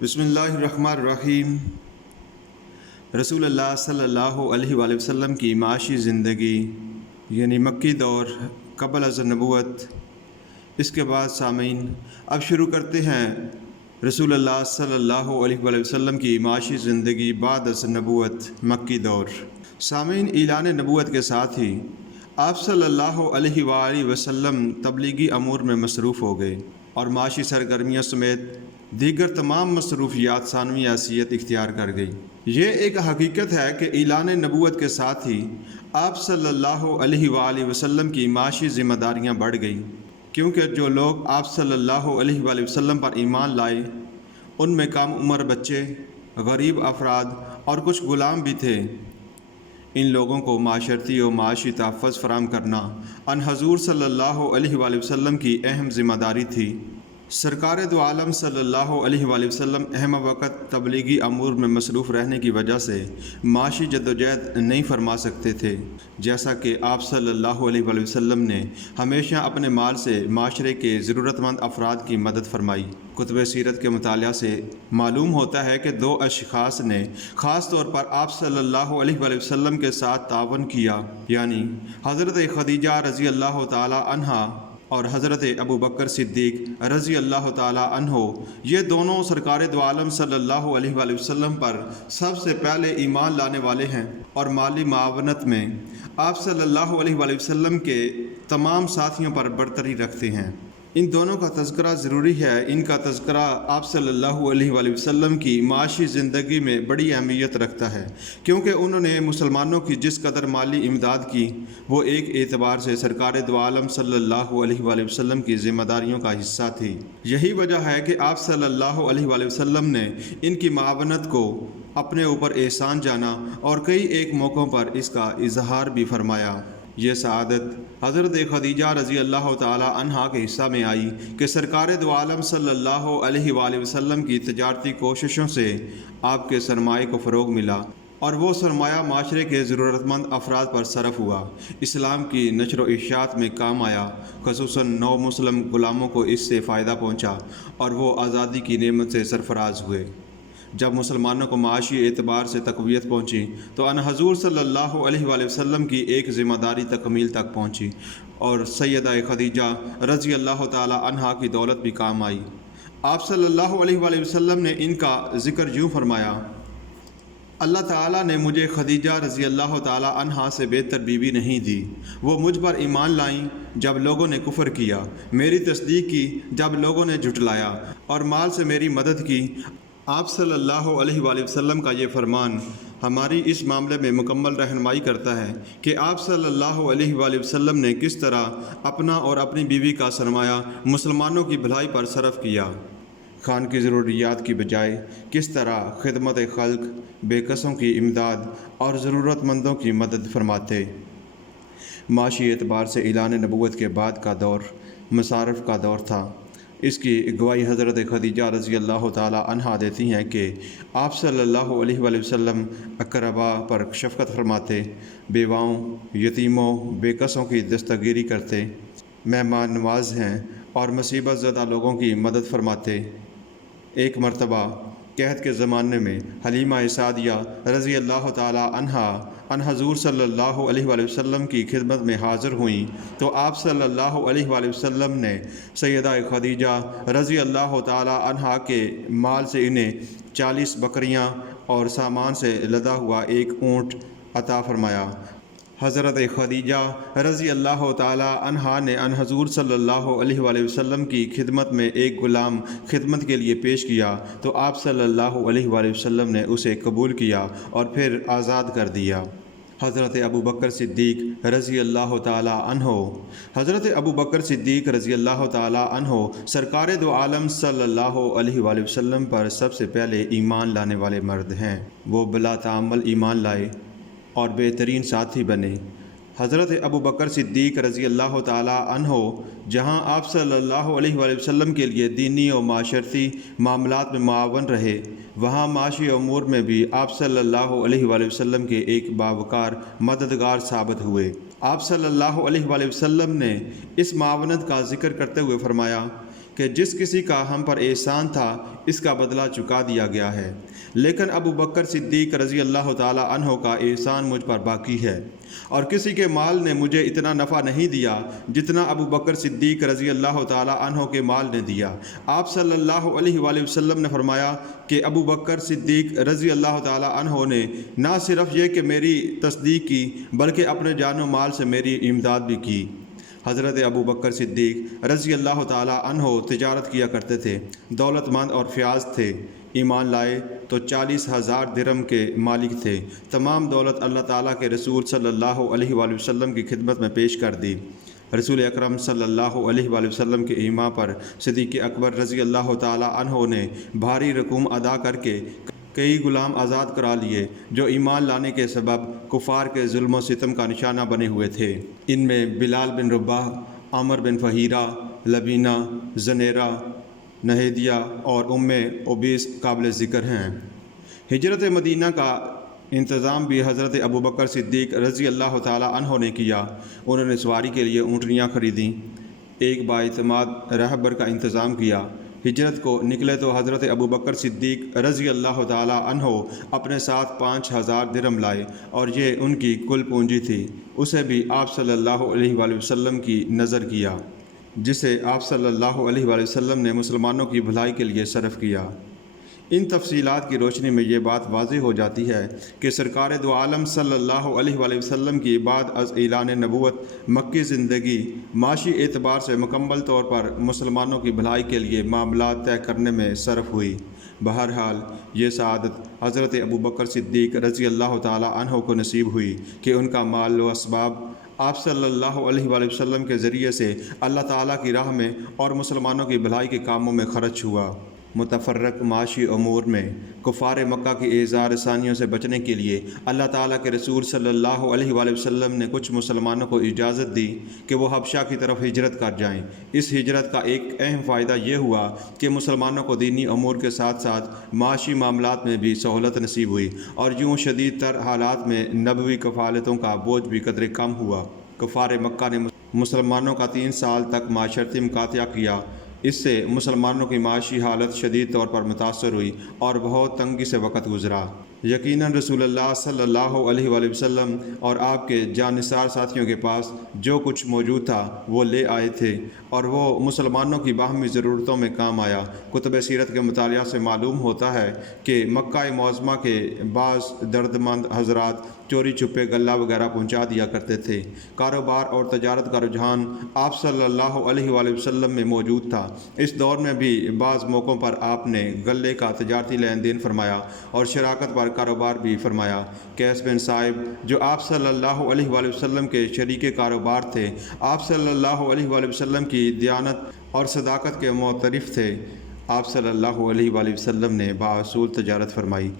بسم اللہ الرحمن الرحیم۔ رسول اللہ صلی اللہ علیہ وآلہ وسلم کی معاشی زندگی یعنی مکی دور قبل از نبوت۔ اس کے بعد سامعین اب شروع کرتے ہیں رسول اللہ صلی اللہ علیہ وآلہ وسلم کی معاشی زندگی بعد از نبوت مکی دور۔ سامعین، اعلان نبوت کے ساتھ ہی آپ صلی اللہ علیہ وآلہ وسلم تبلیغی امور میں مصروف ہو گئے اور معاشی سرگرمیوں سمیت دیگر تمام مصروفیات ثانوی حیثیت اختیار کر گئی۔ یہ ایک حقیقت ہے کہ اعلان نبوت کے ساتھ ہی آپ صلی اللہ علیہ وآلہ وسلم کی معاشی ذمہ داریاں بڑھ گئیں، کیونکہ جو لوگ آپ صلی اللہ علیہ وآلہ وسلم پر ایمان لائے ان میں کم عمر بچے، غریب افراد اور کچھ غلام بھی تھے۔ ان لوگوں کو معاشرتی و معاشی تحفظ فراہم کرنا ان حضور صلی اللہ علیہ وآلہ وسلم کی اہم ذمہ داری تھی۔ سرکار دو عالم صلی اللہ علیہ وآلہ وسلم اہم وقت تبلیغی امور میں مصروف رہنے کی وجہ سے معاشی جدوجہد نہیں فرما سکتے تھے، جیسا کہ آپ صلی اللہ علیہ وآلہ وسلم نے ہمیشہ اپنے مال سے معاشرے کے ضرورت مند افراد کی مدد فرمائی۔ کتب سیرت کے مطالعہ سے معلوم ہوتا ہے کہ دو اشخاص نے خاص طور پر آپ صلی اللہ علیہ وآلہ وسلم کے ساتھ تعاون کیا، یعنی حضرت خدیجہ رضی اللہ تعالی عنہا اور حضرت ابو بکر صدیق رضی اللہ تعالی عنہ۔ یہ دونوں سرکار دو عالم صلی اللہ علیہ وآلہ وسلم پر سب سے پہلے ایمان لانے والے ہیں اور مالی معاونت میں آپ صلی اللہ علیہ وآلہ وسلم کے تمام ساتھیوں پر برتری رکھتے ہیں۔ ان دونوں کا تذکرہ ضروری ہے۔ ان کا تذکرہ آپ صلی اللہ علیہ وآلہ وسلم کی معاشی زندگی میں بڑی اہمیت رکھتا ہے، کیونکہ انہوں نے مسلمانوں کی جس قدر مالی امداد کی وہ ایک اعتبار سے سرکار دو عالم صلی اللہ علیہ وآلہ وسلم کی ذمہ داریوں کا حصہ تھی۔ یہی وجہ ہے کہ آپ صلی اللہ علیہ وآلہ وسلم نے ان کی معاونت کو اپنے اوپر احسان جانا اور کئی ایک موقعوں پر اس کا اظہار بھی فرمایا۔ یہ سعادت حضرت خدیجہ رضی اللہ تعالی عنہا کے حصہ میں آئی کہ سرکار دو عالم صلی اللہ علیہ وآلہ وسلم کی تجارتی کوششوں سے آپ کے سرمایہ کو فروغ ملا اور وہ سرمایہ معاشرے کے ضرورت مند افراد پر صرف ہوا، اسلام کی نشر و اشاعت میں کام آیا، خصوصاً نو مسلم غلاموں کو اس سے فائدہ پہنچا اور وہ آزادی کی نعمت سے سرفراز ہوئے۔ جب مسلمانوں کو معاشی اعتبار سے تقویت پہنچی تو ان حضور صلی اللہ علیہ وآلہ وسلم کی ایک ذمہ داری تکمیل تک پہنچی اور سیدہ خدیجہ رضی اللہ تعالی عنہا کی دولت بھی کام آئی۔ آپ صلی اللہ علیہ وآلہ وسلم نے ان کا ذکر یوں فرمایا: اللہ تعالیٰ نے مجھے خدیجہ رضی اللہ تعالی عنہا سے بہتر بیوی نہیں دی۔ وہ مجھ پر ایمان لائیں جب لوگوں نے کفر کیا، میری تصدیق کی جب لوگوں نے جھٹلایا، اور مال سے میری مدد کی۔ آپ صلی اللہ علیہ وآلہ وسلم کا یہ فرمان ہماری اس معاملے میں مکمل رہنمائی کرتا ہے کہ آپ صلی اللہ علیہ وآلہ وسلم نے کس طرح اپنا اور اپنی بیوی کا سرمایہ مسلمانوں کی بھلائی پر صرف کیا، خان کی ضروریات کی بجائے کس طرح خدمت خلق، بے کسوں کی امداد اور ضرورت مندوں کی مدد فرماتے۔ معاشی اعتبار سے اعلان نبوت کے بعد کا دور مصارف کا دور تھا۔ اس کی گواہی حضرت خدیجہ رضی اللہ تعالی عنہا دیتی ہیں کہ آپ صلی اللہ علیہ وآلہ وسلم اقربا پر شفقت فرماتے، بیواؤں، یتیموں، بے کسوں کی دستگیری کرتے، مہمان نواز ہیں اور مصیبت زدہ لوگوں کی مدد فرماتے۔ ایک مرتبہ قحط کے زمانے میں حلیمہ سعدیہ رضی اللہ تعالی عنہا ان حضور صلی اللہ علیہ وآلہ وسلم کی خدمت میں حاضر ہوئیں تو آپ صلی اللہ علیہ وآلہ وسلم نے سیدہ خدیجہ رضی اللہ تعالی عنہا کے مال سے انہیں 40 بکریاں اور سامان سے لدا ہوا ایک اونٹ عطا فرمایا۔ حضرت خدیجہ رضی اللہ تعالی عنہا نے ان حضور صلی اللہ علیہ وآلہ وسلم کی خدمت میں ایک غلام خدمت کے لیے پیش کیا تو آپ صلی اللہ علیہ وآلہ وسلم نے اسے قبول کیا اور پھر آزاد کر دیا۔ حضرت ابو بکر صدیق رضی اللہ تعالی عنہ حضرت ابو بکر صدیق رضی اللہ تعالی عنہ سرکار دو عالم صلی اللہ علیہ وآلہ وسلم پر سب سے پہلے ایمان لانے والے مرد ہیں۔ وہ بلا تعمل ایمان لائے اور بہترین ساتھی بنے۔ حضرت ابو بکر صدیق رضی اللہ تعالی عنہ جہاں آپ صلی اللہ علیہ وآلہ وسلم کے لیے دینی و معاشرتی معاملات میں معاون رہے، وہاں معاشی امور میں بھی آپ صلی اللہ علیہ وآلہ وسلم کے ایک باوقار مددگار ثابت ہوئے۔ آپ صلی اللہ علیہ وآلہ وسلم نے اس معاونت کا ذکر کرتے ہوئے فرمایا کہ جس کسی کا ہم پر احسان تھا اس کا بدلہ چکا دیا گیا ہے، لیکن ابو بکر صدیق رضی اللہ تعالی عنہ کا احسان مجھ پر باقی ہے، اور کسی کے مال نے مجھے اتنا نفع نہیں دیا جتنا ابو بکر صدیق رضی اللہ تعالی عنہ کے مال نے دیا۔ آپ صلی اللہ علیہ وآلہ وسلم نے فرمایا کہ ابو بکر صدیق رضی اللہ تعالی عنہ نے نہ صرف یہ کہ میری تصدیق کی بلکہ اپنے جان و مال سے میری امداد بھی کی۔ حضرت ابو بکر صدیق رضی اللہ تعالی عنہ تجارت کیا کرتے تھے، دولت مند اور فیاض تھے، ایمان لائے تو 40,000 درہم کے مالک تھے۔ تمام دولت اللہ تعالیٰ کے رسول صلی اللہ علیہ وآلہ وسلم کی خدمت میں پیش کر دی۔ رسول اکرم صلی اللہ علیہ وآلہ وسلم کے ایما پر صدیق اکبر رضی اللہ تعالی عنہ نے بھاری رقوم ادا کر کے کئی غلام آزاد کرا لیے جو ایمان لانے کے سبب کفار کے ظلم و ستم کا نشانہ بنے ہوئے تھے۔ ان میں بلال بن رباح، عامر بن فہیرہ، لبینہ، زنیرہ، نہیدیہ اور عبیس قابل ذکر ہیں۔ ہجرت مدینہ کا انتظام بھی حضرت ابو بکر صدیق رضی اللہ تعالی عنہ نے کیا۔ انہوں نے سواری کے لیے اونٹنیاں خریدیں، ایک بااعتماد رہبر کا انتظام کیا۔ ہجرت کو نکلے تو حضرت ابو بکر صدیق رضی اللہ تعالی عنہ اپنے ساتھ 5,000 درہم لائے، اور یہ ان کی کل پونجی تھی۔ اسے بھی آپ صلی اللہ علیہ وآلہ وسلم کی نظر کیا، جسے آپ صلی اللہ علیہ وآلہ وسلم نے مسلمانوں کی بھلائی کے لیے صرف کیا۔ ان تفصیلات کی روشنی میں یہ بات واضح ہو جاتی ہے کہ سرکار دو عالم صلی اللہ علیہ وآلہ وسلم کی بعد از اعلان نبوت مکی زندگی معاشی اعتبار سے مکمل طور پر مسلمانوں کی بھلائی کے لیے معاملات طے کرنے میں صرف ہوئی۔ بہرحال یہ سعادت حضرت ابو بکر صدیق رضی اللہ تعالی عنہ کو نصیب ہوئی کہ ان کا مال و اسباب آپ صلی اللہ علیہ وآلہ وسلم کے ذریعے سے اللہ تعالیٰ کی راہ میں اور مسلمانوں کی بھلائی کے کاموں میں خرچ ہوا۔ متفرق معاشی امور میں کفار مکہ کی ایذا رسانیوں سے بچنے کے لیے اللہ تعالیٰ کے رسول صلی اللہ علیہ وآلہ وسلم نے کچھ مسلمانوں کو اجازت دی کہ وہ حبشہ کی طرف ہجرت کر جائیں۔ اس ہجرت کا ایک اہم فائدہ یہ ہوا کہ مسلمانوں کو دینی امور کے ساتھ ساتھ معاشی معاملات میں بھی سہولت نصیب ہوئی، اور یوں شدید تر حالات میں نبوی کفالتوں کا بوجھ بھی قدرے کم ہوا۔ کفار مکہ نے مسلمانوں کا 3 سال تک معاشرتی مقاطعہ کیا۔ اس سے مسلمانوں کی معاشی حالت شدید طور پر متاثر ہوئی اور بہت تنگی سے وقت گزرا۔ یقیناً رسول اللہ صلی اللہ علیہ وآلہ وسلم اور آپ کے جانثار ساتھیوں کے پاس جو کچھ موجود تھا وہ لے آئے تھے، اور وہ مسلمانوں کی باہمی ضرورتوں میں کام آیا۔ کتب سیرت کے مطالعہ سے معلوم ہوتا ہے کہ مکہ معظمہ کے بعض دردمند حضرات چوری چھپے غلہ وغیرہ پہنچا دیا کرتے تھے۔ کاروبار اور تجارت کا رجحان آپ صلی اللہ علیہ وآلہ وسلم میں موجود تھا۔ اس دور میں بھی بعض موقعوں پر آپ نے غلے کا تجارتی لین دین فرمایا اور شراکت پر کاروبار بھی فرمایا۔ قیس بن صائب جو آپ صلی اللہ علیہ وآلہ وسلم کے شریک کاروبار تھے، آپ صلی اللہ علیہ وآلہ وسلم کی دیانت اور صداقت کے معترف تھے۔ آپ صلی اللہ علیہ وآلہ وسلم نے باحصول تجارت فرمائی۔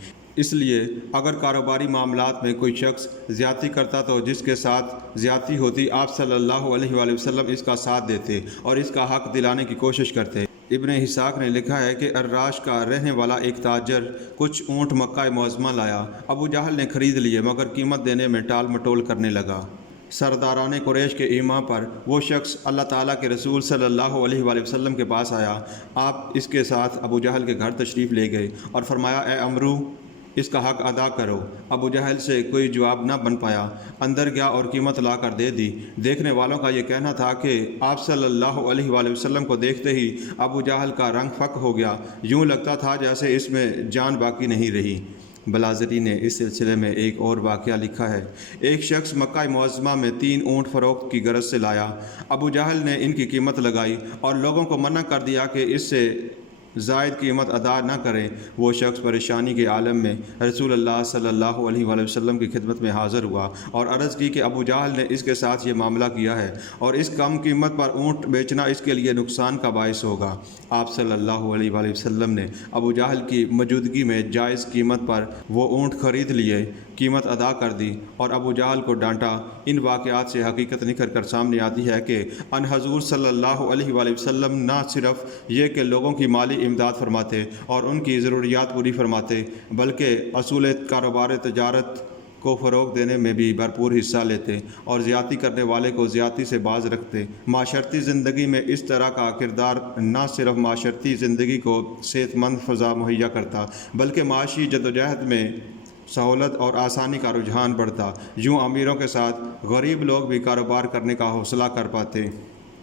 اس لیے اگر کاروباری معاملات میں کوئی شخص زیادتی کرتا تو جس کے ساتھ زیادتی ہوتی آپ صلی اللہ علیہ وآلہ وسلم اس کا ساتھ دیتے اور اس کا حق دلانے کی کوشش کرتے۔ ابن اسحاق نے لکھا ہے کہ عراش کا رہنے والا ایک تاجر کچھ اونٹ مکہ معظمہ لایا۔ ابو جہل نے خرید لیے مگر قیمت دینے میں ٹال مٹول کرنے لگا۔ سرداران قریش کے ایما پر وہ شخص اللہ تعالیٰ کے رسول صلی اللہ علیہ وآلہ وسلم کے پاس آیا۔ آپ اس کے ساتھ ابو جہل کے گھر تشریف لے گئے اور فرمایا، اے امرو، اس کا حق ادا کرو۔ ابو جہل سے کوئی جواب نہ بن پایا، اندر گیا اور قیمت لا کر دے دی۔ دیکھنے والوں کا یہ کہنا تھا کہ آپ صلی اللہ علیہ وآلہ وسلم کو دیکھتے ہی ابو جہل کا رنگ فک ہو گیا، یوں لگتا تھا جیسے اس میں جان باقی نہیں رہی۔ بلازری نے اس سلسلے میں ایک اور واقعہ لکھا ہے۔ ایک شخص مکہ معظمہ میں 3 اونٹ فروخت کی غرض سے لایا۔ ابو جہل نے ان کی قیمت لگائی اور لوگوں کو منع کر دیا کہ اس سے زائد قیمت ادا نہ کریں۔ وہ شخص پریشانی کے عالم میں رسول اللہ صلی اللہ علیہ وآلہ وسلم کی خدمت میں حاضر ہوا اور عرض کی کہ ابو جہل نے اس کے ساتھ یہ معاملہ کیا ہے اور اس کم قیمت پر اونٹ بیچنا اس کے لیے نقصان کا باعث ہوگا۔ آپ صلی اللہ علیہ وآلہ وسلم نے ابو جہل کی موجودگی میں جائز قیمت پر وہ اونٹ خرید لیے، قیمت ادا کر دی اور ابو جہل کو ڈانٹا۔ ان واقعات سے حقیقت نکل کر سامنے آتی ہے کہ حضور صلی اللہ علیہ وآلہ وسلم نہ صرف یہ کہ لوگوں کی مالی امداد فرماتے اور ان کی ضروریات پوری فرماتے، بلکہ اصول کاروبار تجارت کو فروغ دینے میں بھی بھرپور حصہ لیتے اور زیادتی کرنے والے کو زیادتی سے باز رکھتے۔ معاشرتی زندگی میں اس طرح کا کردار نہ صرف معاشرتی زندگی کو صحت مند فضا مہیا کرتا بلکہ معاشی جدوجہد میں سہولت اور آسانی کا رجحان بڑھتا۔ یوں امیروں کے ساتھ غریب لوگ بھی کاروبار کرنے کا حوصلہ کر پاتے۔